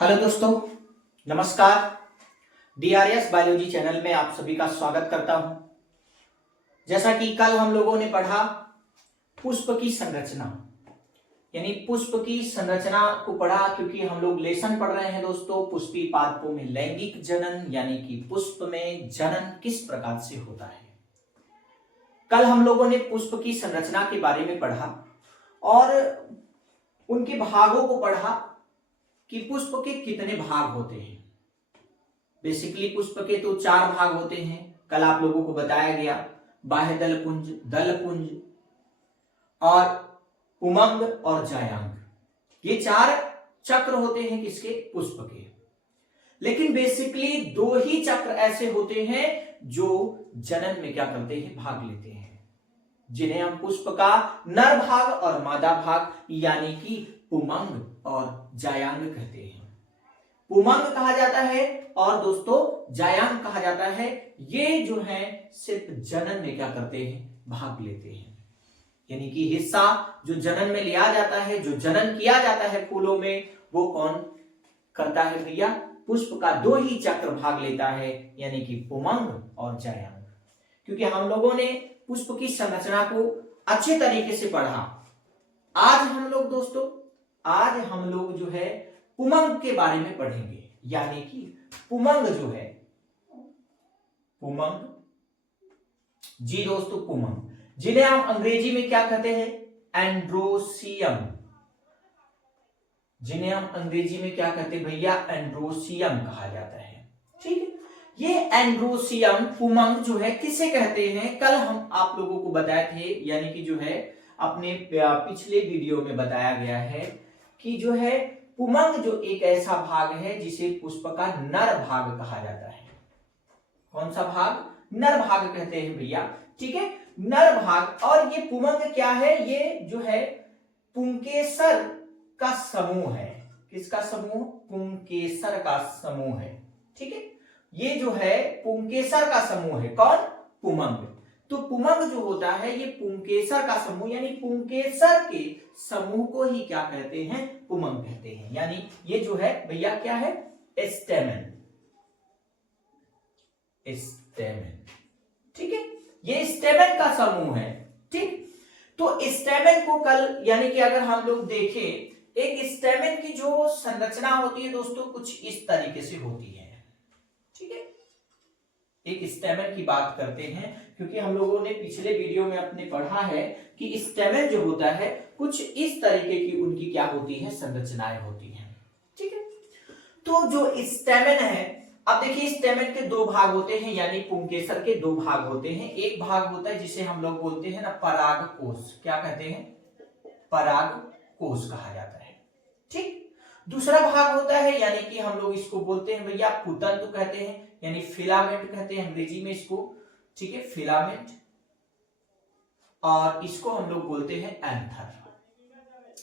Hello दोस्तों, नमस्कार। DRS biology channel में आप सभी का स्वागत करता हूं। जैसा कि कल हम लोगों ने पढ़ा पुष्प की संरचना, यानी पुष्प की संरचना को पढ़ा क्योंकि हम लोग लेसन पढ़ रहे हैं दोस्तों पुष्पीय पादपों में लैंगिक जनन, यानी कि पुष्प में जनन किस प्रकार से होता है। कल हम लोगों ने पुष्प की संरचना के बारे में पढ़ा और उनके भागों को पढ़ा कि पुष्प के कितने भाग होते हैं। बेसिकली पुष्प के तो 4 भाग होते हैं। कल आप लोगों को बताया गया, बाह्य दलपुंज, दलपुंज और पुमंग और जायांग। ये 4 चक्र होते हैं किसके? पुष्प के। लेकिन बेसिकली 2 ही चक्र ऐसे होते हैं जो जनन में क्या करते हैं? भाग लेते हैं, जिन्हें हम पुष्प का नर भाग और मादा भाग यानी कि पुमंग और जायांग कहते हैं। पुमंग कहा जाता है और दोस्तों जायांग कहा जाता है। ये जो है सिर्फ जनन में क्या करते हैं? भाग लेते हैं, यानी कि हिस्सा जो जनन में लिया जाता है, जो जनन किया जाता है फूलों में, वो कौन करता है भैया? पुष्प का 2 ही चक्र भाग लेता है, यानी कि पुमंग और जायांग। क्योंकि हम लोगों ने पुष्प की संरचना को अच्छे तरीके से पढ़ा। आज हम लोग जो है पुमंग के बारे में पढ़ेंगे, यानी कि पुमंग जो है, पुमंग जी दोस्तों, पुमंग जिन्हें हम अंग्रेजी में क्या कहते हैं? एंड्रोसियम। जिन्हें हम अंग्रेजी में क्या कहते हैं भैया? एंड्रोसियम कहा जाता है। ठीक है, ये एंड्रोसियम पुमंग जो है किसे कहते हैं? कल हम आप लोगों को बताए थे, यानी कि जो है अपने पिछले वीडियो में बताया गया है कि जो है पुमंग जो एक ऐसा भाग है जिसे पुष्प का नर भाग कहा जाता है। कौन सा भाग? नर भाग कहते हैं भैया। ठीक है, नर भाग। और ये पुमंग क्या है? ये जो है पुंकेसर का समूह है। किसका समूह? पुंकेसर का समूह है। ठीक है, ये जो है पुंकेसर का समूह है। कौन? पुमंग। तो पुमंग जो होता है ये पुंकेसर का समूह, यानी पुंकेसर के समूह को ही क्या कहते हैं? पुमंग कहते हैं। यानी ये जो है भैया क्या है? स्टेमेन। स्टेमेन, ठीक है, ये स्टेमेन का समूह है। ठीक, तो स्टेमेन को कल, यानी कि अगर हम लोग देखें, एक स्टेमेन की जो संरचना होती है दोस्तों कुछ इस तरीके से होती है। ठीक है, एक स्टेमेन की बात करते हैं क्योंकि हम लोगों ने पिछले वीडियो में अपने पढ़ा है कि स्टेमेन जो होता है कुछ इस तरीके की उनकी क्या होती है? संरचनाएं होती हैं। ठीक है, तो जो स्टेमेन है, अब देखिए स्टेमेन के 2 भाग होते हैं, यानी पुंकेसर के 2 भाग होते हैं। एक भाग होता है जिसे हम लोग बोलते हैं ना परागकोश। क्या कहते हैं? परागकोश कहा जाता है। ठीक, दूसरा भाग होता है, यानी कि हम लोग इसको बोलते हैं भैया पुतंतु कहते हैं, यानी फिलामेंट कहते हैं अंग्रेजी में इसको। ठीक है, फिलामेंट। और इसको हम लोग बोलते हैं एंथर।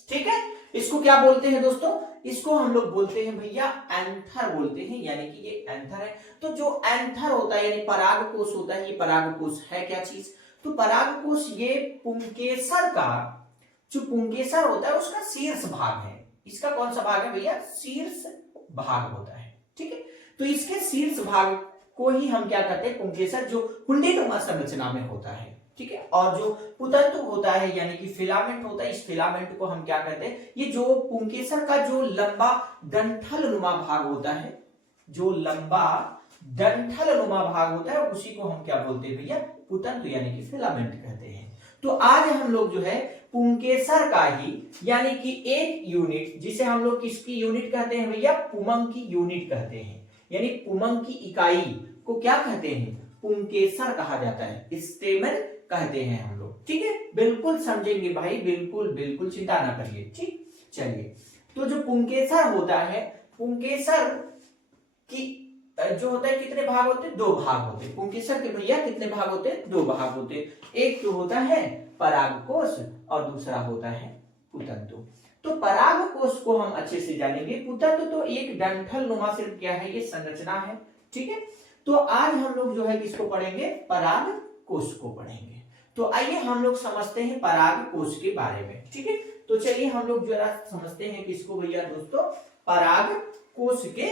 ठीक है, इसको क्या बोलते हैं दोस्तों? इसको हम लोग बोलते हैं भैया एंथर बोलते हैं, यानी कि ये एंथर है। तो जो एंथर होता है यानी परागकोश होता है, ये परागकोश है क्या चीज? तो परागकोश ये पुंकेसर का, जो पुंकेसर होता है उसका शीर्ष भाग है। इसका कौन सा भाग है भैया? शीर्ष भाग होता है। ठीक है, तो इसके शीर्ष भाग को ही हम क्या कहते हैं? पुंकेसर, जो कुंडीनुमा संरचना में होता है। ठीक है, और जो पुतंतु होता है यानी कि फिलामेंट होता है, इस फिलामेंट को हम क्या कहते हैं? ये जो पुंकेसर का जो लंबा डंठल नुमा भाग होता है, जो लंबा डंठल नुमा भाग होता है, उसी को हम क्या बोलते हैं भैया? पुतंतु यानी कि फिलामेंट कहते हैं। तो आज हम लोग जो है पुंकेसर का ही, यानी कि एक यूनिट, जिसे हम लोग किसकी यूनिट कहते हैं भैया? पुमंग की यूनिट कहते हैं, यानी पुमंग की इकाई को क्या कहते हैं? पुंकेसर कहा जाता है, स्टेमेन कहते हैं हम लोग। ठीक है, बिल्कुल समझेंगे भाई, बिल्कुल बिल्कुल चिंता ना करिए। ठीक, चलिए, तो जो पुंकेसर होता है, पुंकेसर की जो होता है कितने भाग होते हैं? 2 भाग होते हैं। पुंकेसर के भैया कितने भाग होते हैं? 2 भाग होते हैं। एक तो होता है परागकोश और दूसरा होता है पुतंतु। तो परागकोश को हम अच्छे से जानेंगे, पुतंतु तो एक डंठल नुमा सिर्फ क्या है? ये संरचना है। ठीक है, तो आज हम लोग जो है किसको पढ़ेंगे? परागकोश को पढ़ेंगे। तो आइए हम लोग समझते हैं परागकोश के बारे में। ठीक है, तो चलिए हम लोग जरा समझते हैं किसको भैया दोस्तों? परागकोश कोश के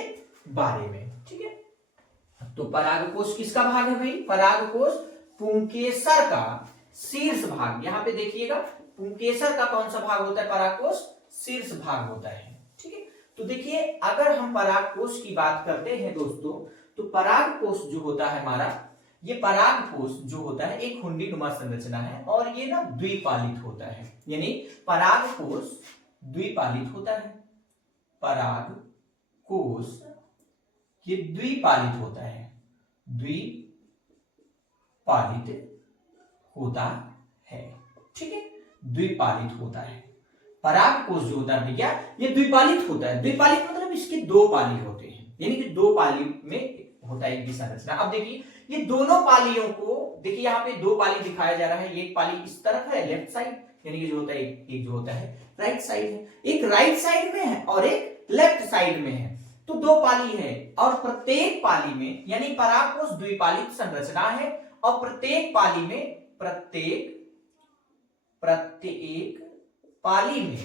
बारे में। ठीक है, तो परागकोश किसका भाग है भाई? परागकोश पुंकेसर का शीर्ष भाग। यहां पे देखिएगा पुंकेसर का कौन सा भाग होता है? परागकोश शीर्ष भाग होता है। ठीक है, तो देखिए अगर हम परागकोश की बात करते हैं दोस्तों, तो परागकोश जो होता है हमारा, ये परागकोश जो होता है एक हुंडीनुमा संरचना है और ये ना द्विपालित होता है, यानी परागकोश द्विपालित होता है। परागकोश ये द्विपालित होता है, द्विपालित होता है। ठीक है, द्विपालित होता है। परागकोश जो होता है भैया ये द्विपालित होता है। द्विपालित मतलब इसके दो पाली होते हैं, यानी कि दो पाली में होता है इनकी संरचना। अब देखिए ये दोनों पालियों को, देखिए यहाँ पे दो पाली दिखाया जा रहा है, एक पाली इस तरफ है लेफ्ट साइड, यानी कि जो होता है एक जो होता है राइट साइड है, एक राइट साइड में है और एक लेफ्ट साइड में है, तो दो पाली है। और प्रत्येक पाली में, यानी परागकोश द्विपालित संरचना है और प्रत्येक पाली में, प्रत्येक पाली में,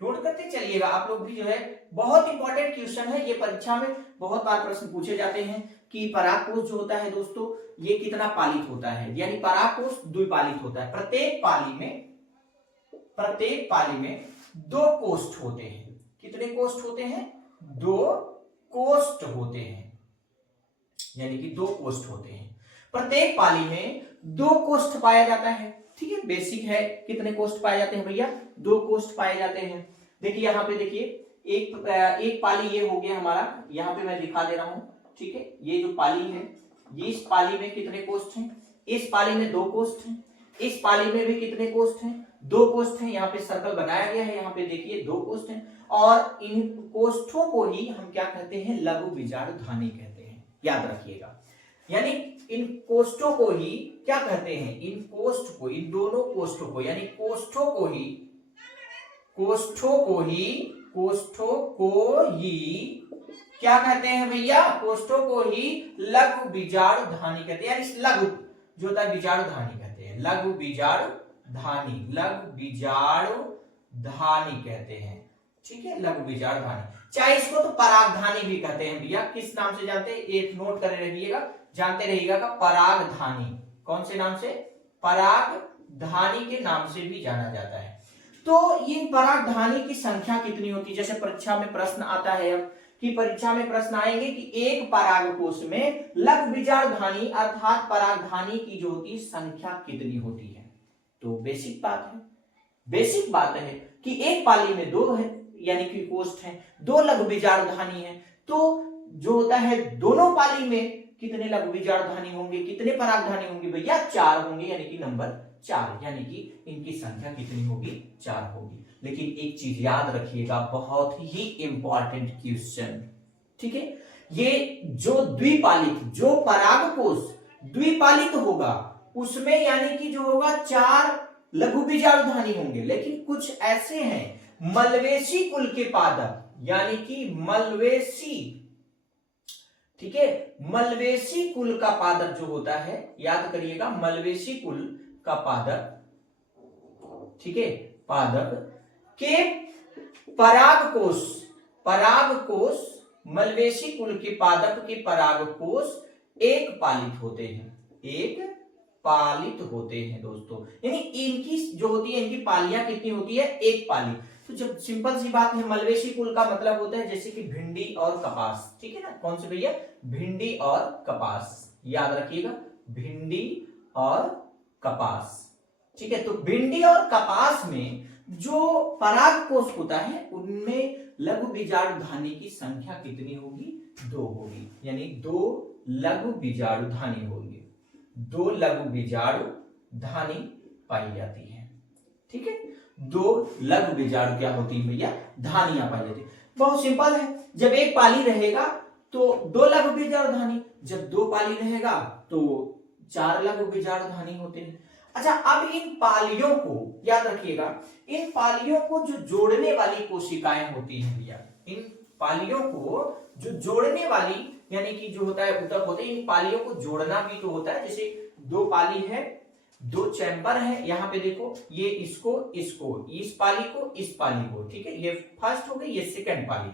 नोट करते चलिएगा आप लोग भी, जो है बहुत इंपॉर्टेंट क्वेश्चन है ये, परीक्षा में बहुत बार प्रश्न पूछे जाते हैं कि परागकोश जो होता है दोस्तों ये कितना पालित होता है, यानी परागकोश द्विपालित होता है। प्रत्येक पाली में दो कोष्ठ होते हैं। कितने कोष्ठ होते हैं? दो कोष्ठ होते हैं, यानी कि दो कोष्ठ होते हैं। प्रत्येक पाली में दो कोष्ठ पाया जाता है। ठीक है, बेसिक है। कितने कोष्ठ पाए जाते हैं भैया? दो कोष्ठ पाए जाते हैं। देखिए यहाँ पे देखिए एक पाली ये हो गया हमारा, यहाँ पे मैं दिखा दे रहा हूं। ठीक है, ये जो पाली है, ये इस पाली में कितने कोष्ठ हैं? इस पाली में दो कोष्ठ हैं। इस पाली में भी कितने कोष्ठ हैं? दो कोष्ठ हैं। यहाँ पे सर्कल बनाया गया है, यहाँ पे देखिए दो कोष्ठ हैं। और इन कोष्ठों को ही हम क्या कहते हैं? लघु बीजाणुधानी कहते हैं, याद रखिएगा। यानी इन कोष्ठों को ही क्या कहते हैं? इन कोष्ठ को, इन दोनों कोष्ठों को, यानी कोष्ठों को ही क्या कहते हैं भैया? कोष्ठों को ही लघु बीजाणुधानी कहते हैं, यानी लघु जो होता है बीजाणुधानी कहते हैं, लघु बीजाणुधानी कहते हैं। ठीक है, लघु बीजाणुधानी, चाहे इसको तो परागधानी भी कहते हैं भैया। किस नाम से जानते हैं? एक नोट कर रहिएगा, जानते रहिएगा का परागधानी। कौन से नाम से? परागधानी के नाम से भी जाना जाता है। तो इन परागधानी की संख्या कितनी होती है? जैसे परीक्षा में प्रश्न आता है अब कि परीक्षा में प्रश्न आएंगे कि एक परागकोश में लघु बीजाणुधानी अर्थात परागधानी की जो होती है संख्या कितनी होती है? तो बेसिक बात है कि एक पाली में दो है, यानी कि कोष्ठ है, दो लघु बीजाणुधानी है। तो जो होता है दोनों पाली में कितने लघु बीजाणुधानी होंगे? कितने परागधानी होंगे भैया? 4 होंगे, यानी कि नंबर 4, यानी कि इनकी संख्या कितनी होगी? 4 होगी। लेकिन एक चीज याद रखिएगा, बहुत ही इंपॉर्टेंट क्वेश्चन। ठीक है, ये जो द्विपालित, जो परागकोश द्विपालित होगा उसमें यानी कि जो होगा 4 लघु बीजाणुधानी होंगे। लेकिन कुछ ऐसे हैं मलवेशी कुल के पादप, यानी कि मलवेशी, ठीक है, मलवेशी कुल का पादप जो होता है, याद करिएगा, मलवेशी कुल का पादप, ठीक है, पादप के परागकोश मलवेशी कुल के पादप के परागकोश एक पालित होते हैं दोस्तों। यानी इनकी जो होती है, इनकी पालियां कितनी होती है? एक पाली। तो जब सिंपल सी बात है, मलवेशी कुल का मतलब होता है जैसे कि भिंडी और कपास। ठीक है ना, कौन से भैया? भिंडी और कपास, याद रखिएगा, भिंडी और कपास। ठीक है, तो भिंडी और कपास में जो परागकोश होता है उनमें लघु बीजाणुधानी की संख्या कितनी होगी? 2 होगी, यानी 2 लघु बीजाणुधानी होगी, 2 लघु बीजाणुधानी पाई जाती है। ठीक है, 2 लघु बीजाणु क्या होती है भैया? धानियां पाई जाती है। बहुत सिंपल है, जब एक पाली रहेगा तो 2 लघु बीजाणुधानी, जब 2 पाली रहेगा तो 4 लघु बीजाणुधानी होते हैं। अच्छा, अब इन पालियों को याद रखिएगा, इन पालियों को जो जोड़ने वाली कोशिकाएं होती हैं भैया, इन पालियों को जो जोड़ने वाली, यानी कि जो होता है ऊतक होते हैं, इन पालियों को जोड़ना भी तो होता है। जैसे 2 पाली है, 2 चैम्बर है, यहाँ पे देखो, ये इसको, इस पाली को, इस पाली को, ठीक है, ये फर्स्ट हो गई, ये सेकंड पाली।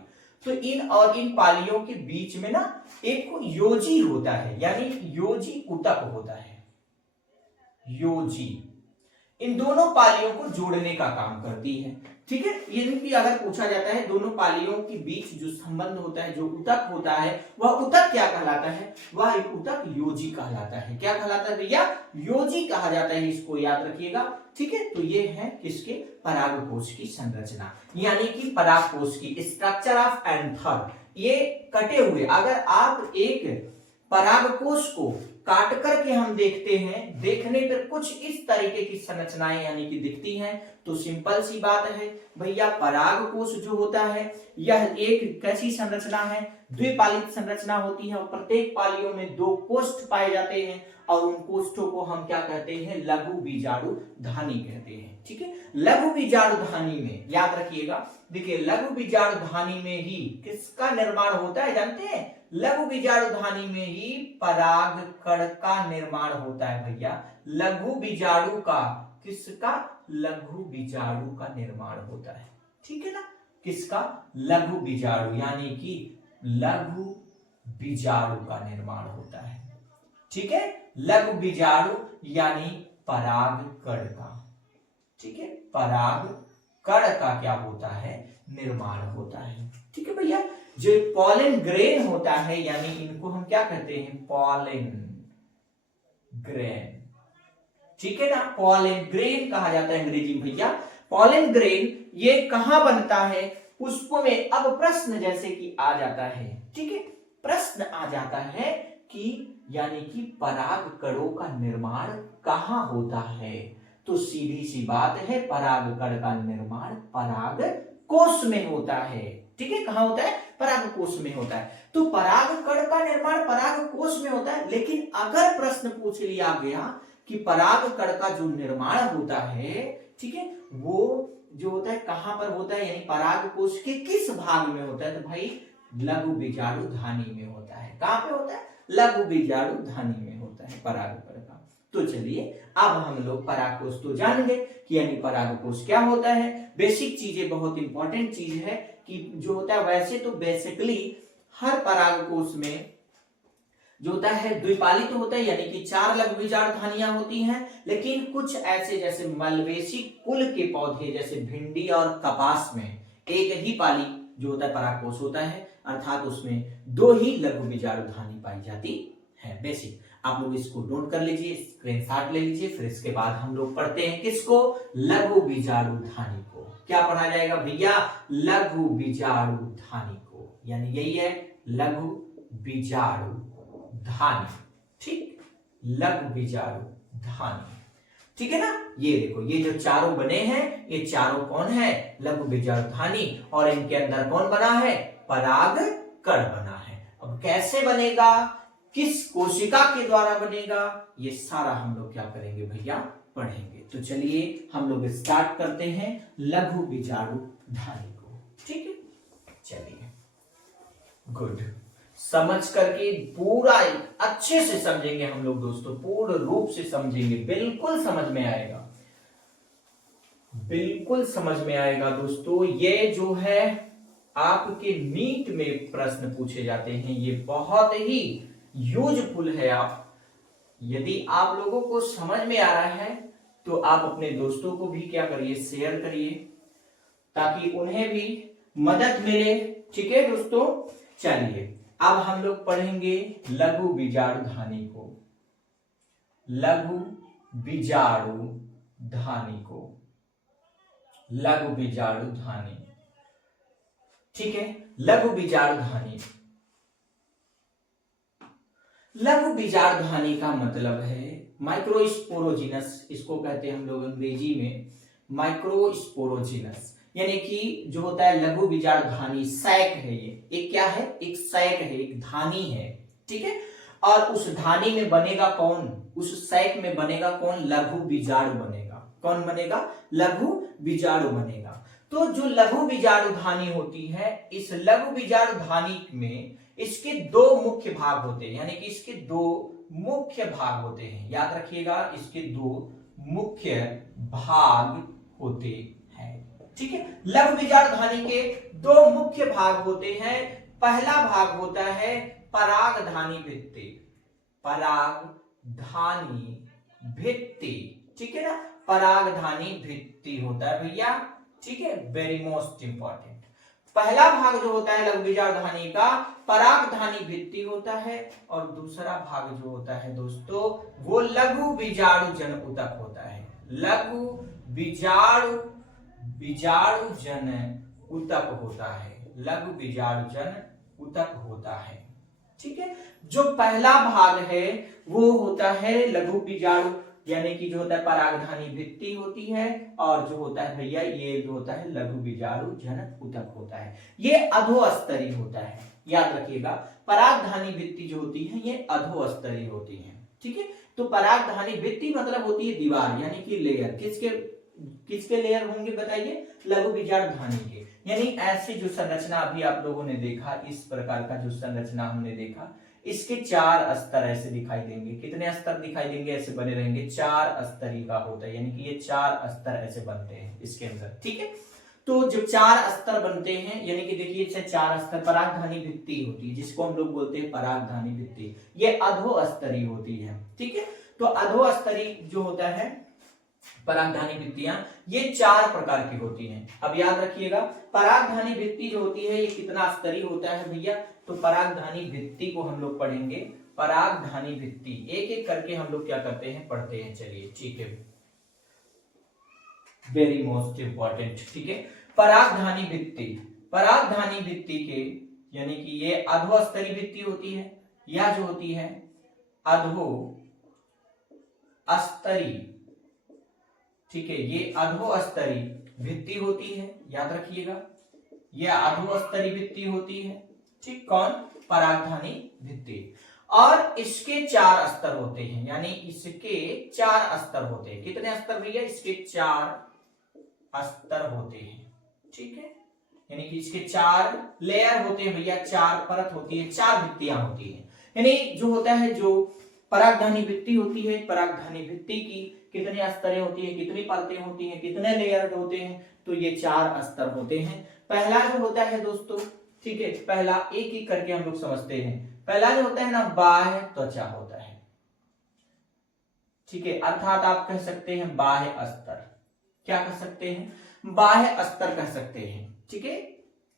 तो इन और इन पालियों के बीच में ना एक योजी होता है, यानी योजी ऊतक होता है। योजी इन दोनों पालियों को जोड़ने का काम करती है। ठीक है, यानी कि अगर पूछा जाता है दोनों पालियों के बीच जो संबंध होता है, जो ऊतक होता है, वह ऊतक क्या कहलाता है? वह एक ऊतक योजी कहलाता है। क्या कहलाता है भैया? योजी कहा जाता है, इसको याद रखिएगा। ठीक है, तो ये है किसके? परागकोश की संरचना, यानी कि परागकोश की स्ट्रक्चर ऑफ एंथर। ये कटे हुए, अगर आप एक परागकोश को काट करके हम देखते हैं, देखने पर कुछ इस तरीके की संरचनाएं यानी कि दिखती हैं, तो सिंपल सी बात है भैया, परागकोश जो होता है यह एक कैसी संरचना है? द्विपालित संरचना होती है और प्रत्येक पालियों में 2 कोष्ठ पाए जाते हैं और उन कोष्ठों को हम क्या कहते हैं? लघु बीजाणु धानी कहते हैं। ठीक है, लघु बीजाणु धानी में याद रखिएगा, देखिए लघु बीजाणु धानी में ही किसका निर्माण होता है जानते हैं? लघु बीजाणु धानी में ही परागकण का निर्माण होता है भैया। लघु बीजाणु का, किसका? लघु बीजाणु का निर्माण होता है। ठीक है ना, किसका? लघु बीजाणु, यानी कि लघु बीजाणु का निर्माण होता है। ठीक है, लघु बीजाणु यानी परागकण का। ठीक है, परागकण का क्या होता है? निर्माण होता है। ठीक है भैया, जो पॉलन ग्रेन होता है, यानी इनको हम क्या कहते हैं? Pollen grain. ठीक है ना, पॉलन ग्रेन कहा जाता है अंग्रेजी में भैया। पॉलन ग्रेन ये कहां बनता है? पुष्पों में। अब प्रश्न जैसे कि आ जाता है, ठीक है, प्रश्न आ जाता है कि यानी कि परागकणों का निर्माण कहां होता है? तो सीधी सी बात है, परागकण का निर्माण परागकोश में होता है। ठीक है, कहां होता है? परागकोश में होता है। तो परागकण का निर्माण परागकोश में होता है, लेकिन अगर प्रश्न पूछ लिया गया कि परागकण का जो निर्माण होता है, ठीक है, वो जो होता है कहां पर होता है, यानी परागकोश के किस भाग में होता है? तो भाई लघु बीजाणु धानी में होता है। कहां पे होता है? लघु बीजाणु धानी में होता है परागकण का। तो चलिए अब हम लोग परागकोश तो जान गए कि यानी परागकोश क्या होता है। बेसिक चीजें, बहुत इंपॉर्टेंट चीज है कि जो होता है, वैसे तो बेसिकली हर परागकोश में जो होता है द्विपालित होता है, यानी कि 4 लघु बीजाणु धानियां होती हैं, लेकिन कुछ ऐसे जैसे मलवेशी कुल के पौधे जैसे भिंडी और कपास में एक ही पाली जो होता है परागकोश होता है, अर्थात उसमें 2 ही लघु बीजाणु धानी पाई जाती है। बेसिक आप लोग इसको नोट कर लीजिए, स्क्रीनशॉट ले लीजिए। फिर इसके बाद हम लोग पढ़ते हैं किसको? लघु बीजाणु धानी को। क्या पढ़ा जाएगा भैया? लघु बीजाणु धानी को, यानी यही है लघु बीजाणु धानी। ठीक, लघु बीजाणु धानी। ठीक है ना, ये देखो, ये जो चारों बने हैं, ये चारों कौन है? लघु बीजाणु धानी, और इनके अंदर कौन बना है? परागकण बना है। अब कैसे बनेगा, किस कोशिका के द्वारा बनेगा, ये सारा हम लोग क्या करेंगे भैया? पढ़ेंगे। तो चलिए हम लोग स्टार्ट करते हैं लघु बीजाणु धानी को। ठीक है, चलिए, गुड। समझ करके पूरा अच्छे से समझेंगे हम लोग दोस्तों, पूर्ण रूप से समझेंगे, बिल्कुल समझ में आएगा, बिल्कुल समझ में आएगा दोस्तों। ये जो है आपके नीट में प्रश्न पूछे जाते हैं, ये बहुत ही यूजफुल है। आप यदि आप लोगों को समझ में आ रहा है तो आप अपने दोस्तों को भी क्या करिए? शेयर करिए, ताकि उन्हें भी मदद मिले। ठीक है दोस्तों, चलिए अब हम लोग पढ़ेंगे लघु बीजाणु धानी को। लघु बीजाणु धानी को, लघु बीजाणु धानी। ठीक है, लघु बीजाणु धानी। लघु बीजाणु धानी का मतलब है माइक्रोस्पोरोजिनस, इसको कहते हैं हम लोग अंग्रेजी में माइक्रोस्पोरोजिनस, यानी कि जो होता है लघु बीजाणु धानी सैक है। ये एक क्या है? एक सैक है, एक धानी है। ठीक है, और उस धानी में बनेगा कौन? उस सैक में बनेगा कौन? लघु बीजाणु बनेगा। कौन बनेगा? लघु बीजाणु बनेगा। तो जो लघु बीजाणु धानी होती है, इस लघु बीजाणु धानी में इसके 2 मुख्य भाग होते हैं, यानी कि इसके 2 मुख्य भाग होते हैं। याद रखिएगा, इसके 2 मुख्य भाग होते हैं। ठीक है। लघु बीजाणु धानी के दो मुख्य भाग होते हैं। पहला भाग होता है परागधानी भित्ति, परागधानी भित्ति, ठीक है ना, परागधानी भित्ति होता है भैया, ठीक है, वेरी मोस्ट इंपॉर्टेंट। पहला भाग जो होता है लघु बीजाणु धानी का परागधानी भित्ति होता है, और दूसरा भाग जो होता है दोस्तों वो लघु बीजाणु जन ऊतक होता है। लघु बीजाणु जन ऊतक होता है, लघु बीजाणु जन ऊतक होता है, ठीक है। जो पहला भाग है वो होता है लघु बीजाणु यानी कि जो होता है परागधानी भित्ति होती है, और जो होता है भैया ये जो होता है लघु बीजाणु जन ऊतक होता है। ये अधोस्तरीय होता है, याद रखिएगा। परागधानी भित्ति जो होती है ये अधोस्तरीय होती है, ठीक है। तो परागधानी भित्ति मतलब होती है दीवार यानी कि लेयर। किसके लेयर होंगे बताइए? लघु बीजाणु धानी के। यानी ऐसी जो संरचना अभी आप लोगों ने देखा, इस प्रकार का जो संरचना हमने देखा, इसके 4 स्तर ऐसे दिखाई देंगे। कितने स्तर दिखाई देंगे? ऐसे बने रहेंगे, 4 स्तरीय का होता है, यानी कि ये 4 स्तर ऐसे बनते हैं इसके अंदर, ठीक है। तो जब 4 स्तर बनते हैं, यानी कि देखिए इससे 4 स्तर, परागधानी भित्ति होती है जिसको हम लोग बोलते हैं परागधानी भित्ति, ये अधोस्तरीय होती है, ठीक है। तो अधोस्तरीय जो होता है परागधानी भित्तियां ये 4 प्रकार की होती हैं। अब याद रखिएगा परागधानी भित्ति जो होती है ये कितना स्तरीय होता है भैया? तो परागधानी भित्ति को हम लोग पढ़ेंगे, परागधानी भित्ति एक एक करके हम लोग क्या करते हैं, पढ़ते हैं। चलिए ठीक है, वेरी मोस्ट इंपॉर्टेंट, ठीक है। परागधानी भित्ति, परागधानी भित्ति के यानी कि ये अधोस्तरीय भित्ति होती है, या जो होती है अधोस्तरीय, ठीक है, ये अधोस्तरीय भित्ति होती है, याद रखिएगा ये अधोस्तरीय भित्ति होती है, ठीक। कौन? परागधानी भित्ति। और इसके 4 स्तर होते हैं, यानी इसके 4 स्तर होते हैं। कितने स्तर भैया? इसके 4 स्तर होते हैं, ठीक है। यानी कि इसके 4 लेयर होते हैं भैया, 4 परत होती है, 4 भित्तियां होती हैं। यानी जो होता है जो परागधानी भित्ति होती है, परागधानी भित्ति की कितने स्तरें होती है, कितनी परतें होती हैं, कितने लेयर होते हैं? तो ये 4 स्तर होते हैं। पहला जो होता है दोस्तों, ठीक है, पहला एक एक करके हम लोग समझते हैं। पहला जो होता है ना बाह्य त्वचा होता है, ठीक है, अर्थात आप कह सकते हैं बाह्य स्तर। क्या कह सकते हैं? बाह्य स्तर कह सकते हैं, ठीक है,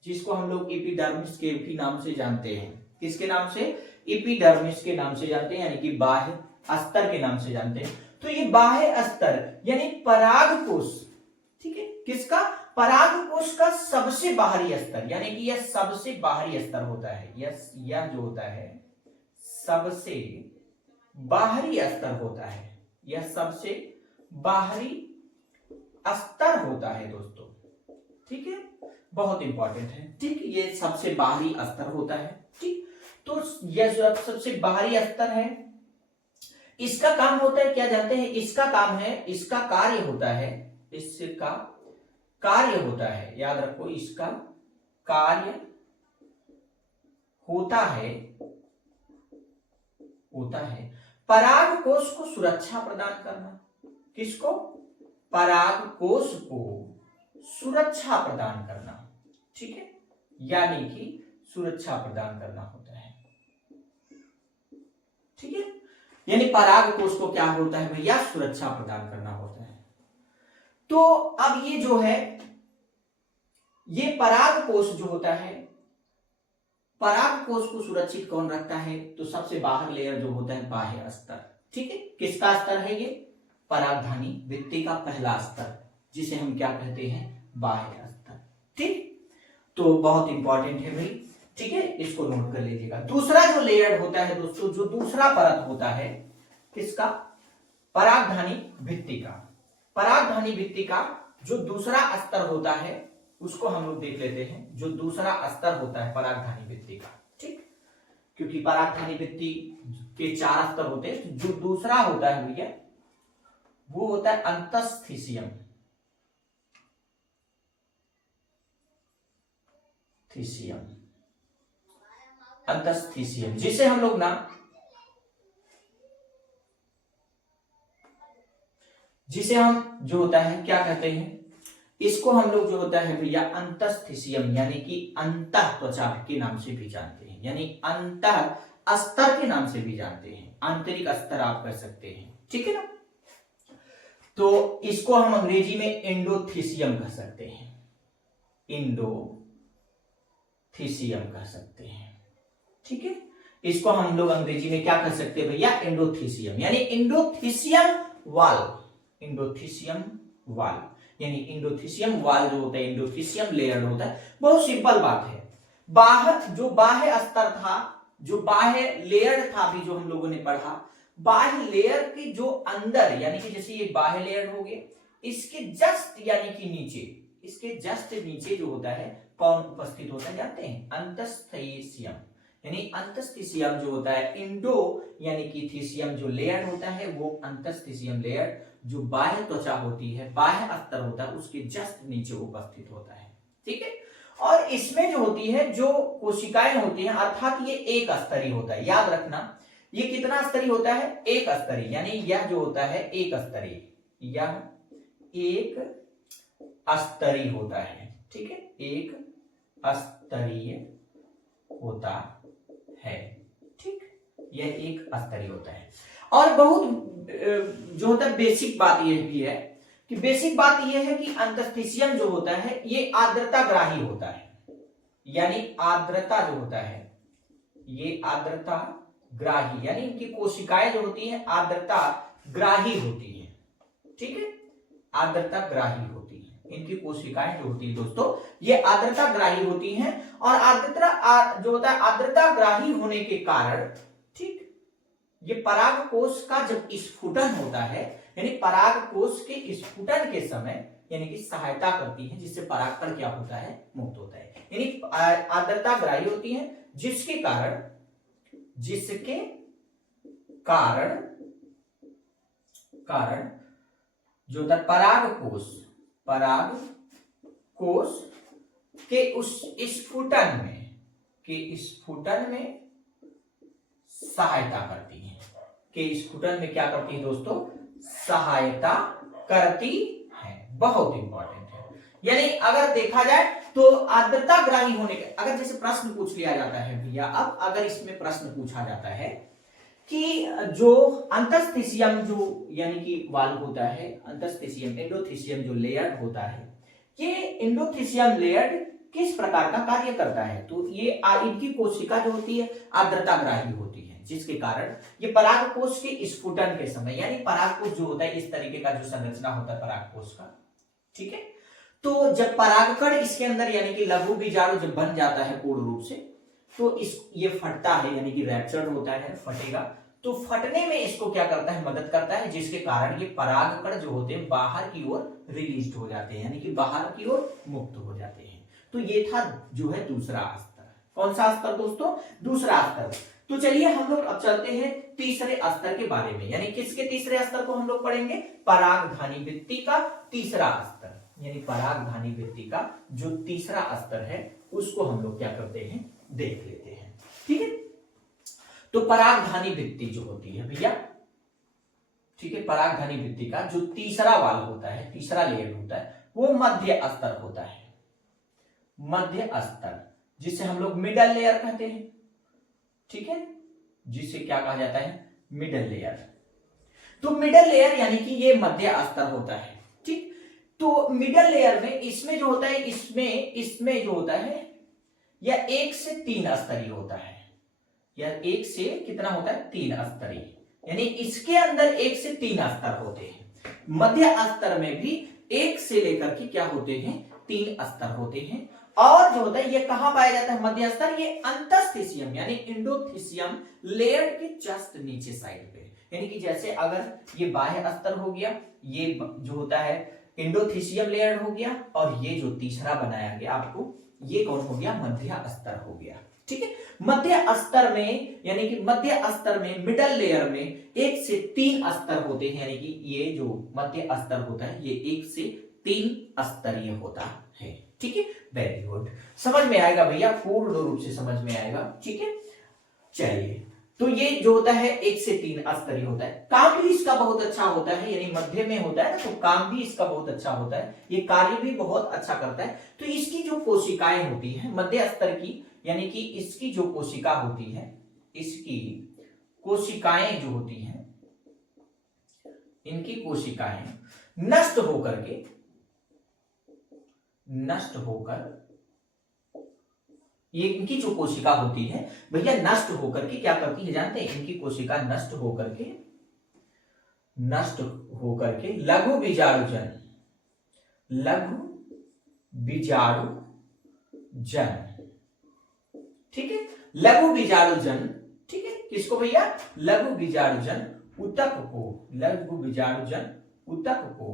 जिसको हम लोग एपिडर्मिस के भी नाम से जानते हैं। किसके नाम से? एपिडर्मिस के नाम से जानते हैं, यानी कि बाह्य स्तर के नाम से जानते हैं। तो ये बाह्य स्तर यानी परागकोश, ठीक है, किसका? परागकोश का सबसे बाहरी स्तर, यानी कि यह सबसे बाहरी स्तर होता है। यह जो होता है सबसे बाहरी स्तर होता है, यह सबसे बाहरी स्तर होता है दोस्तों, ठीक है, बहुत इंपॉर्टेंट है, ठीक। ये सबसे बाहरी स्तर होता है, ठीक। तो यह जो सबसे बाहरी स्तर है, इसका काम होता है, क्या जानते हैं? इसका काम है, इसका कार्य होता है, इसका कार्य होता है, याद रखो, इसका कार्य होता है परागकोश को सुरक्षा प्रदान करना। किसको? परागकोश को सुरक्षा प्रदान करना, ठीक है, यानी कि सुरक्षा प्रदान करना होता है, ठीक है। यानी परागकोश को क्या होता है भैया? सुरक्षा प्रदान करना होता है। तो अब ये जो है, ये परागकोश जो होता है, परागकोश को सुरक्षित कौन रखता है? तो सबसे बाहर लेयर जो होता है बाह्य स्तर, ठीक है। किसका स्तर है ये? परागधानी भित्ति का पहला स्तर, जिसे हम क्या कहते हैं? बाह्य स्तर, ठीक। तो बहुत इंपॉर्टेंट है भाई, ठीक है, इसको नोट कर लीजिएगा। दूसरा जो लेयर होता है दोस्तों, जो दूसरा परत होता है, किसका? परागधानी भित्ति का। परागधानी भित्ति का जो दूसरा स्तर होता है उसको हम लोग देख लेते हैं। जो दूसरा स्तर होता है परागधानी भित्ति का, ठीक, क्योंकि परागधानी भित्ति के 4 स्तर होते हैं। जो दूसरा होता है भैया वो होता है अंतस्थीसियम, अंतस्थीसियम, जिसे हम लोग ना जो होता है क्या कहते हैं? इसको हम लोग जो होता है भैया अंतस्थिसियम यानी कि अंतः त्वचा के नाम से भी जानते हैं, यानी अंतः स्तर के नाम से भी जानते हैं, आंतरिक स्तर आप कह सकते हैं, ठीक है ना। तो इसको हम अंग्रेजी में एंडोथीसियम कह सकते हैं, एंडोथीसियम कह सकते हैं, ठीक है। इसको हम लोग अंग्रेजी में क्या कह सकते हैं भैया, एंडोथीसियम, यानी एंडोथीसियम वाल, एंडोथीसियम वाल, यानी एंडोथीसियम वाल जो होता है, एंडोथीसियम लेयर होता है। बहुत सिंपल बात है। बाहर जो बाह्य स्तर था, जो बाह्य लेयर था अभी जो हम लोगों ने पढ़ा, बाह्य लेयर के जो अंदर यानी कि जैसे ये बाह्य लेयर हो गए, इसके जस्ट यानी कि नीचे, इसके जस्ट नीचे जो होता है कौन उपस्थित होता है जानते हैं, अंतस्थिसियम, यानी अंतस्थिसियम जो होता है, इंडो यानी कि थीसियम जो लेयर होता है वो अंतस्थिसियम लेयर जो बाह्य त्वचा होती है, बाह्य स्तर होता है, उसके जस्ट नीचे उपस्थित होता है, ठीक है। और इसमें जो होती है जो कोशिकाएं होती हैं, अर्थात ये एक स्तरीय होता है, याद रखना ये कितना स्तरीय होता है, एक स्तरीय, यानी यह जो होता है एक स्तरीय, यह एक स्तरीय होता है, ठीक है, एक स्तरीय होता है, ठीक, यह एक स्तरीय होता है। और बहुत जो होता है बेसिक बात यह भी है कि बेसिक बात यह है कि अंतस्थिसियम जो होता है ये आर्द्रता ग्राही होता है, यानी आर्द्रता जो होता है ये आर्द्रता ग्राही, यानी इनकी कोशिकाएं जो होती हैं आर्द्रता ग्राही होती है, ठीक है, आर्द्रता ग्राही होती है, इनकी कोशिकाएं जो होती है दोस्तों ये आर्द्रता ग्राही होती हैं। और आर्द्रता जो होता है आर्द्रता ग्राही होने के कारण, ठीक, ये पराग कोश का जब स्फुटन होता है, यानी पराग कोश के स्फुटन के समय यानी कि सहायता करती है, जिससे परागकण क्या होता है, मुक्त होता है, यानी आर्द्रता ग्राही होती है, जिसके कारण जो होता है पराग कोश के उस स्फुटन में सहायता करती है, के स्फुटन में क्या करती है दोस्तों, सहायता करती है, बहुत इंपॉर्टेंट है। यानी अगर देखा जाए तो आर्द्रता ग्राही होने के, अगर जैसे प्रश्न पूछ लिया जाता है भैया, अब अगर इसमें प्रश्न पूछा जाता है कि जो अंतस्थिसियम जो यानी कि वाल होता है, अंतस्थिसियम एंडोथीसियम जो लेयर होता है, ये एंडोथीसियम लेयर किस प्रकार का कार्य करता है, तो ये इनकी कोशिका जो होती है आर्द्रता ग्राही होती है, जिसके कारण ये परागकोश के स्फुटन के समय, यानी परागकोश जो होता है इस तरीके का जो संरचना होता है परागकोश का, ठीक है, तो जब परागकण इसके अंदर यानी कि लघु बीजाणु जब बन जाता है पूर्ण रूप से, तो ये फटता है, यानी कि रैप्चर होता है, फटेगा, तो फटने में इसको क्या करता है, मदद करता है, जिसके कारण ये परागकण जो होते हैं बाहर की ओर रिलीज हो जाते हैं, यानी कि बाहर की ओर मुक्त हो जाते हैं। तो ये था जो है दूसरा स्तर। कौन सा स्तर दोस्तों, दूसरा स्तर। तो चलिए हम लोग अब चलते हैं तीसरे स्तर के बारे में, यानी किसके तीसरे स्तर को हम लोग पढ़ेंगे, परागधानी वृत्ति का तीसरा स्तर, यानी परागधानी वृत्ति का जो तीसरा स्तर है उसको हम लोग क्या करते हैं, देख लेते हैं, ठीक है। तो परागधानी वृत्ति जो होती है भैया, ठीक है, परागधानी वृत्ति का जो तीसरा वाल होता है, तीसरा लेयर होता है, वो मध्य स्तर होता है, मध्य स्तर, जिसे हम लोग मिडल लेयर कहते हैं, ठीक है, जिसे क्या कहा जाता है, मिडल लेयर। तो मिडल लेयर यानी कि ये मध्य स्तर होता है, ठीक। तो मिडल लेयर में इसमें जो होता है, इसमें जो होता है यह 1 से 3 स्तरीय होता है, यह 1 से कितना होता है, 3 स्तरीय, यानी इसके अंदर 1 से 3 स्तर होते हैं। मध्य स्तर में भी 1 से लेकर के क्या होते हैं, 3 स्तर होते हैं। और जो होता है ये कहां पाया जाता है, मध्य स्तर, ये अंतस्थिसियम यानी एंडोथीसियम लेयर के जस्ट नीचे साइड पे, यानी कि जैसे अगर ये बाह्य स्तर हो गया, ये जो होता है एंडोथीसियम लेयर हो गया, और ये जो तीसरा बनाया गया आपको, ये कौन हो गया, मध्य स्तर हो गया, ठीक है। मध्य स्तर में यानी कि मध्य स्तर में मिडल लेयर में 1 से 3 स्तर होते हैं, यानी कि ये जो मध्य स्तर होता है ये 1 से 3 स्तरीय होता है, ठीक है। वेरी गुड, समझ में आएगा भैया, पूर्ण रूप से समझ में आएगा, ठीक है। चलिए तो ये जो होता है 1 से 3 स्तरीय होता है। काम भी इसका बहुत अच्छा होता है, यानी मध्य में होता है ना, तो काम भी इसका बहुत अच्छा होता है, ये कार्य भी बहुत अच्छा करता है। तो इसकी जो कोशिकाएं होती हैं मध्य स्तर की, यानी कि इसकी जो कोशिका होती है, इसकी कोशिकाएं जो होती हैं, इनकी कोशिकाएं नष्ट होकर ये इनकी जो कोशिका होती है भैया नष्ट होकर के क्या करती है जानते हैं? इनकी कोशिका नष्ट होकर के लघु बीजाणुजन, ठीक है, लघु बीजाणुजन, ठीक है, किसको भैया? लघु बीजाणुजन ऊतक को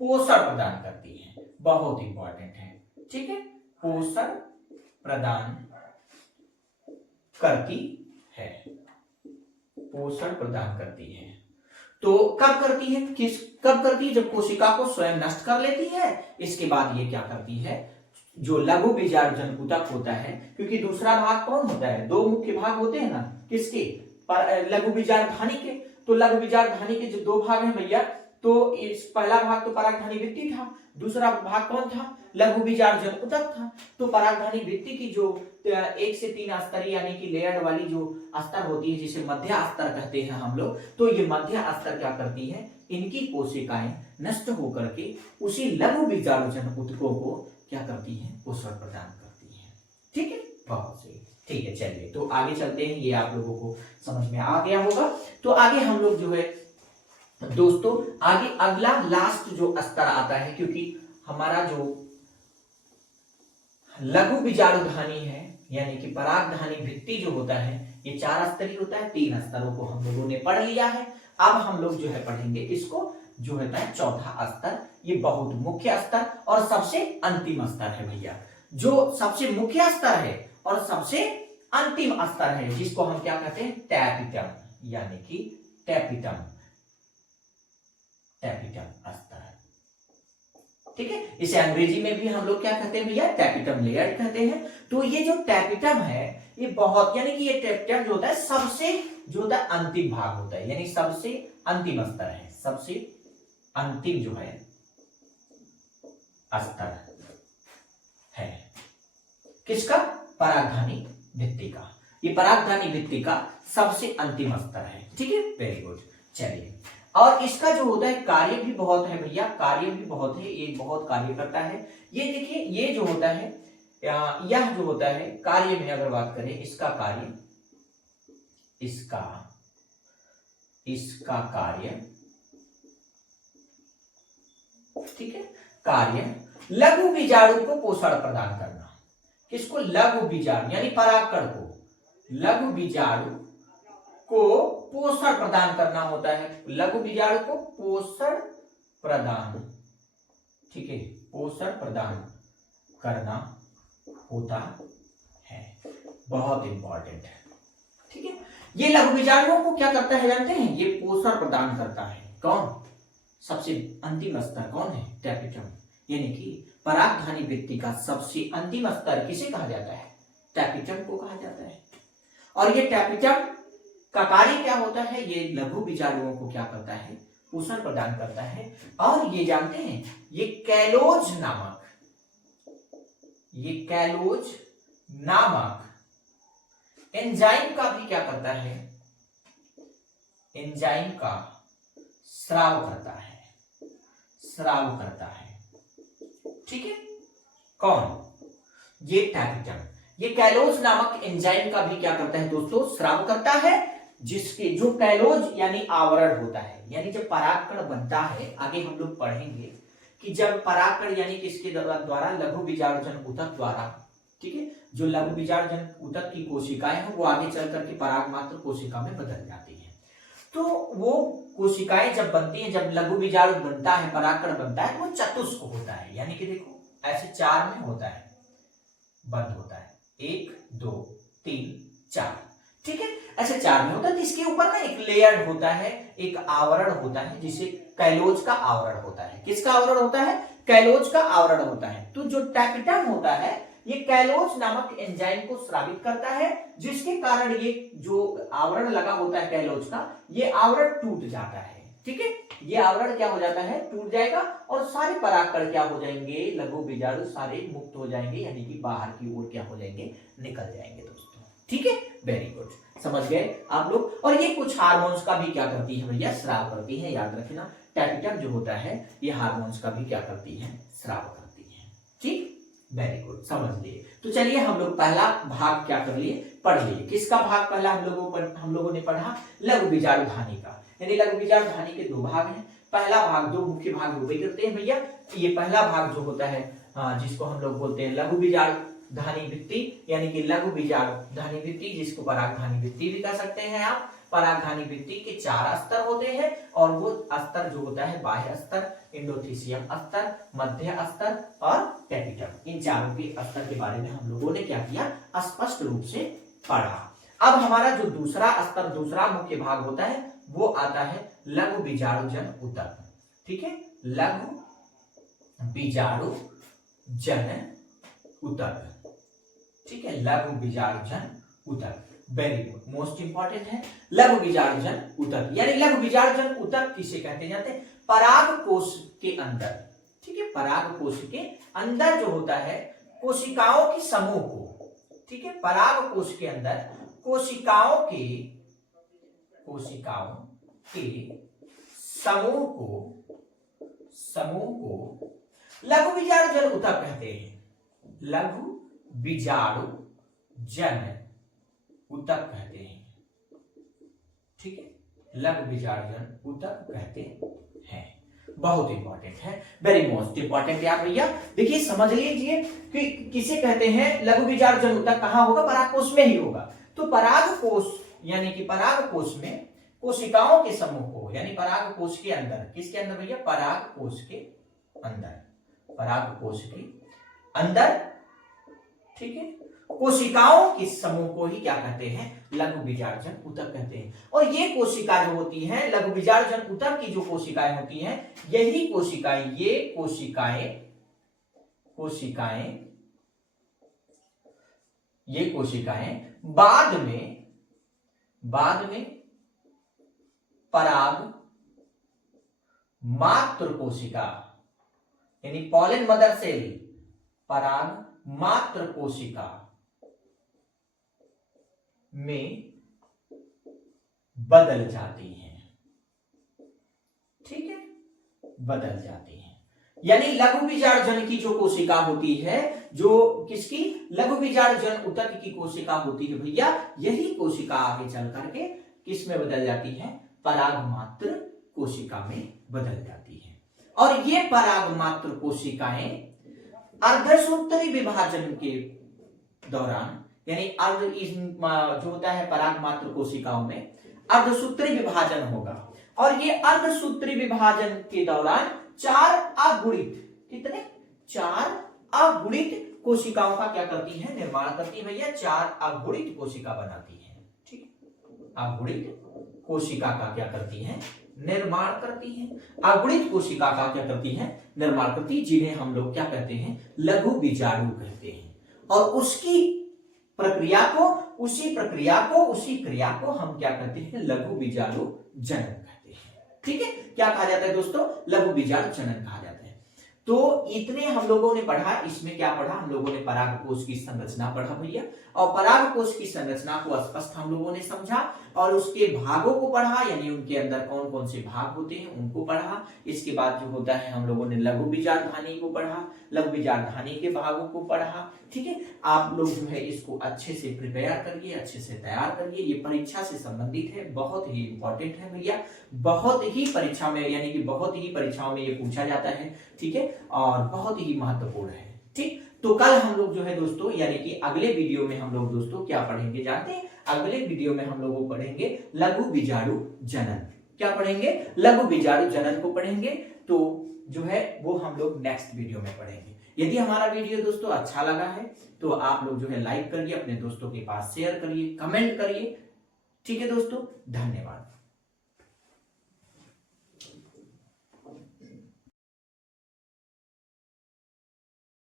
पोषण प्रदान करती है। बहुत इंपॉर्टेंट है, ठीक है, पोषण प्रदान करती है, पोषण प्रदान करती है। तो कब करती है? कब करती है? जब कोशिका को स्वयं नष्ट कर लेती है। इसके बाद ये क्या करती है? जो लघु बीजाणुजन ऊतक होता है, क्योंकि दूसरा भाग कौन होता है? दो मुख्य भाग होते हैं ना, किसके? लघु बीजाणुधानी के। तो लघु बीजाणुधानी के जो दो भाग हैं भैया, तो इस पहला भाग तो परागधानी भित्ति था, दूसरा भाग कौन था? लघु बीजाणुजन ऊतक था। तो परागधानी भित्ति की जो 1 से 3 स्तरीय यानी कि लेयर्ड वाली जो स्तर होती है, जिसे मध्य स्तर कहते हैं हम लोग, तो ये मध्य स्तर क्या करती है? इनकी कोशिकाएं नष्ट होकर के उसी लघु बीजाणुजन ऊतकों को क्या करती है? पोषण प्रदान करती है। ठीक है, बहुत सही, ठीक है। चलिए तो आगे चलते हैं, ये आप लोगों को समझ में आ गया होगा। तो आगे हम लोग जो है दोस्तों, आगे अगला लास्ट जो स्तर आता है, क्योंकि हमारा जो लघु बीजाणुधानी है यानी कि परागधानी भित्ति जो होता है, ये 4 स्तरीय होता है। 3 स्तरों को हम लोगों ने पढ़ लिया है। अब हम लोग जो है पढ़ेंगे इसको, जो होता है चौथा स्तर। ये बहुत मुख्य स्तर और सबसे अंतिम स्तर है भैया। जो सबसे मुख्य स्तर है और सबसे अंतिम स्तर है, जिसको हम क्या कहते हैं? टैपिटम, यानी कि टैपिटम स्तर, ठीक है। इसे अंग्रेजी में भी हम लोग क्या कहते हैं भैया? टैपिटम लेयर कहते हैं। तो ये जो टैपिटम है, ये बहुत, यानी कि ये टैपिटम जो होता है सबसे जो होता है अंतिम भाग होता है, यानी सबसे अंतिम स्तर है, सबसे अंतिम जो है स्तर है किसका? परागधानी भित्ति का। ये परागधानी भित्ति का सबसे अंतिम स्तर है, ठीक है, वेरी गुड। चलिए, और इसका जो होता है कार्य भी बहुत है भैया, कार्य भी बहुत है, ये बहुत कार्य करता है। ये देखिए, ये जो होता है, यह जो होता है कार्य में अगर बात करें, इसका कार्य, इसका कार्य, ठीक है, कार्य लघु बीजाणु को पोषण प्रदान करना। किसको? लघु बीजाणु यानी परागकण को, लघु बीजाणु को पोषण प्रदान करना होता है। लघु बीजाणु को पोषण प्रदान, ठीक है, पोषण प्रदान करना होता है, बहुत इंपॉर्टेंट है, ठीक है। ये लघु बीजाणुओं को क्या करता है जानते हैं? ये पोषण प्रदान करता है। कौन? सबसे अंतिम स्तर कौन है? टैपिटम, यानी कि परागधानी भित्ति का सबसे अंतिम स्तर किसे कहा जाता है? टैपिटम को कहा जाता है। और ये टैपिटम का कार्य क्या होता है? ये लघु बीजाणुओं को क्या करता है? पोषण प्रदान करता है। और ये जानते हैं, ये कैलोज नामक एंजाइम का भी क्या करता है? एंजाइम का स्राव करता है, ठीक है। कौन? ये टैपिटम, ये कैलोज नामक एंजाइम का भी क्या करता है दोस्तों? स्राव करता है। जिसके जो कैलोज यानी आवरण होता है, यानी जब परागकण बनता है, आगे हम लोग पढ़ेंगे कि जब परागकण यानी किसके द्वारा? लघु बीजाणुजन ऊतक द्वारा, ठीक है, जो लघु बीजाणुजन ऊतक की कोशिकाएं हैं वो आगे चल करके परागमात्र कोशिका में बदल जाती है। तो वो कोशिकाएं जब बनती हैं, जब लघु बीजाणु बनता है, परागकण बनता है, वो चतुष्क होता है, यानी कि देखो ऐसे 4 में होता है, बंद होता है, 1 2 3 4, ठीक है, ऐसे 4 में होता है। तो इसके ऊपर ना एक लेयर होता है, एक आवरण होता है, जिसे कैलोज का आवरण होता है। किसका आवरण होता है? कैलोज का आवरण होता है। तो जो टैपिटम होता है, ये कैलोज नामक एंजाइम को स्रावित करता है, जिसके कारण ये जो आवरण लगा होता है कैलोज का, ये आवरण टूट जाता है। ठीक है, ये आवरण क्या हो जाता है, टूट जाएगा और सारे परागकण क्या हो जाएंगे, लघु बीजाणु सारे मुक्त हो जाएंगे, यानी कि बाहर की ओर क्या हो जाएंगे, निकल जाएंगे दोस्तों। ठीक है, वेरी गुड, समझ गए आप लोग। और ये कुछ हार्मोन्स का भी क्या करती है भैया, स्राव करती है। याद रखना, टैपिटम जो होता है ये हार्मोन्स का भी क्या करती है, स्राव करती है। ठीक, वेरी गुड, समझ लिए। तो चलिए हम लोग पहला भाग क्या कर लिए, पढ़ लिए। किसका भाग पहला हम लोगों ने पढ़ा, लघु बीजाणु धानी का। यानी लघु बीजाणु धानी के दो भाग हैं। पहला भाग, दो मुख्य भाग हुए करते हैं भैया। ये पहला भाग जो होता है जिसको हम लोग बोलते हैं लघु बीजाणु धानी वृत्ति, यानी कि लघु बीजाणु धानी वृत्ति, जिसको पराग धानी वृत्ति भी कह सकते हैं आप। पराग धानी वृत्ति के 4 स्तर होते हैं और वो स्तर जो होता है बाह्य स्तर, एंडोथीसियम स्तर, मध्य स्तर और टैपिटम। इन चारों के स्तर के बारे में हम लोगों ने क्या किया, स्पष्ट रूप से पढ़ा। अब हमारा जो दूसरा स्तर, दूसरा मुख्य भाग होता है वो आता है लघु बीजाणु जन ऊतक। ठीक है, लघु बीजाणु जन ऊतक। ठीक है, लघु बीजाणु जन ऊतक, वेरी गुड, मोस्ट इंपॉर्टेंट है लघु बीजाणु जन ऊतक। यानी लघु बीजाणु जन ऊतक किसे कहते जाते हैं, पराग कोश के अंदर। ठीक है, पराग कोश के अंदर जो होता है कोशिकाओं के समूह को, ठीक है, पराग कोश के अंदर कोशिकाओं के समूह को लघु बीजाणु जन ऊतक कहते हैं। लघु बीजाणु जन ऊतक कहते हैं। ठीक है, लघु बीजाणु जन ऊतक कहते हैं। बहुत इंपॉर्टेंट है, वेरी मोस्ट इंपॉर्टेंट है भैया। देखिए समझ लीजिए कि किसे कहते हैं लघु बीजाणु जन ऊतक, कहां होगा, पराग कोश में ही होगा। तो पराग कोश यानी कि पराग कोश में कोशिकाओं के समूह को, यानी पराग कोश के अंदर, किसके अंदर भैया, पराग कोश के अंदर, पराग कोश के अंदर। ठीक है, कोशिकाओं के समूह को ही क्या कहते हैं, लघु बीजाणु जन ऊतक कहते हैं। और ये कोशिका जो होती है, लघु बीजाणु जन ऊतक की जो कोशिकाएं होती हैं, यही कोशिकाएं, ये कोशिकाएं बाद में पराग मात्र कोशिका, यानी पॉलन मदर सेल, पराग मात्र कोशिका में बदल जाती हैं। ठीक है, बदल जाती हैं। यानी लघु बीजाणु जन की जो कोशिका होती है, जो किसकी, लघु बीजाणु जन ऊतक की कोशिका होती है भैया, यही कोशिका आगे चल करके किस में बदल जाती है, पराग मात्र कोशिका में बदल जाती है। और ये पराग मात्र कोशिकाएं अर्धसूत्री विभाजन के दौरान, यानी जो होता है पराग मात्र कोशिकाओं में अर्धसूत्री विभाजन होगा, और ये अर्धसूत्री विभाजन के दौरान 4 अगुणित, कितने, 4 अगुणित कोशिकाओं का क्या करती है, निर्माण करती है भैया, 4 अगुणित कोशिका बनाती है। ठीक, अगुणित कोशिका का क्या करती है, निर्माण करती है। अगुणित कोशिका का क्या करती है, निर्माण करती है, जिन्हें हम लोग क्या कहते हैं, लघु बीजाणु कहते हैं। और उसकी प्रक्रिया को, उसी क्रिया को हम क्या कहते हैं, लघु बीजाणु जनन कहते हैं। ठीक है, क्या कहा जाता है दोस्तों, लघु बीजाणु जनन कहा जाता है। तो इतने हम लोगों ने पढ़ा। इसमें क्या पढ़ा, हम लोगों ने पराग कोश की संरचना पढ़ा भैया, और पराग कोश की संरचना को स्पष्ट हम लोगों ने समझा, और उसके भागों को पढ़ा, यानी उनके अंदर कौन कौन से भाग होते हैं उनको पढ़ा। इसके बाद जो होता है हम लोगों ने लघु बीजाणु धानी को पढ़ा, लघु बीजाणु धानी के भागों को पढ़ा। ठीक है, आप लोग जो है इसको अच्छे से प्रिपेयर करिए, अच्छे से तैयार करिए। ये परीक्षा से संबंधित है, बहुत ही इंपॉर्टेंट है भैया, बहुत ही परीक्षा में, यानी कि बहुत ही परीक्षाओं में ये पूछा जाता है। ठीक है, और बहुत ही महत्वपूर्ण है। ठीक, तो कल हम लोग जो है दोस्तों, यानी कि अगले वीडियो में हम लोग दोस्तों क्या पढ़ेंगे जानते हैं, अगले वीडियो में हम लोग पढ़ेंगे लघु बीजाणु जनन। क्या पढ़ेंगे, लघु बीजाणु जनन को पढ़ेंगे। तो जो है वो हम लोग नेक्स्ट वीडियो में पढ़ेंगे। यदि हमारा वीडियो दोस्तों अच्छा लगा है तो आप लोग जो है लाइक करिए, अपने दोस्तों के पास शेयर करिए, कमेंट करिए। ठीक है दोस्तों, धन्यवाद।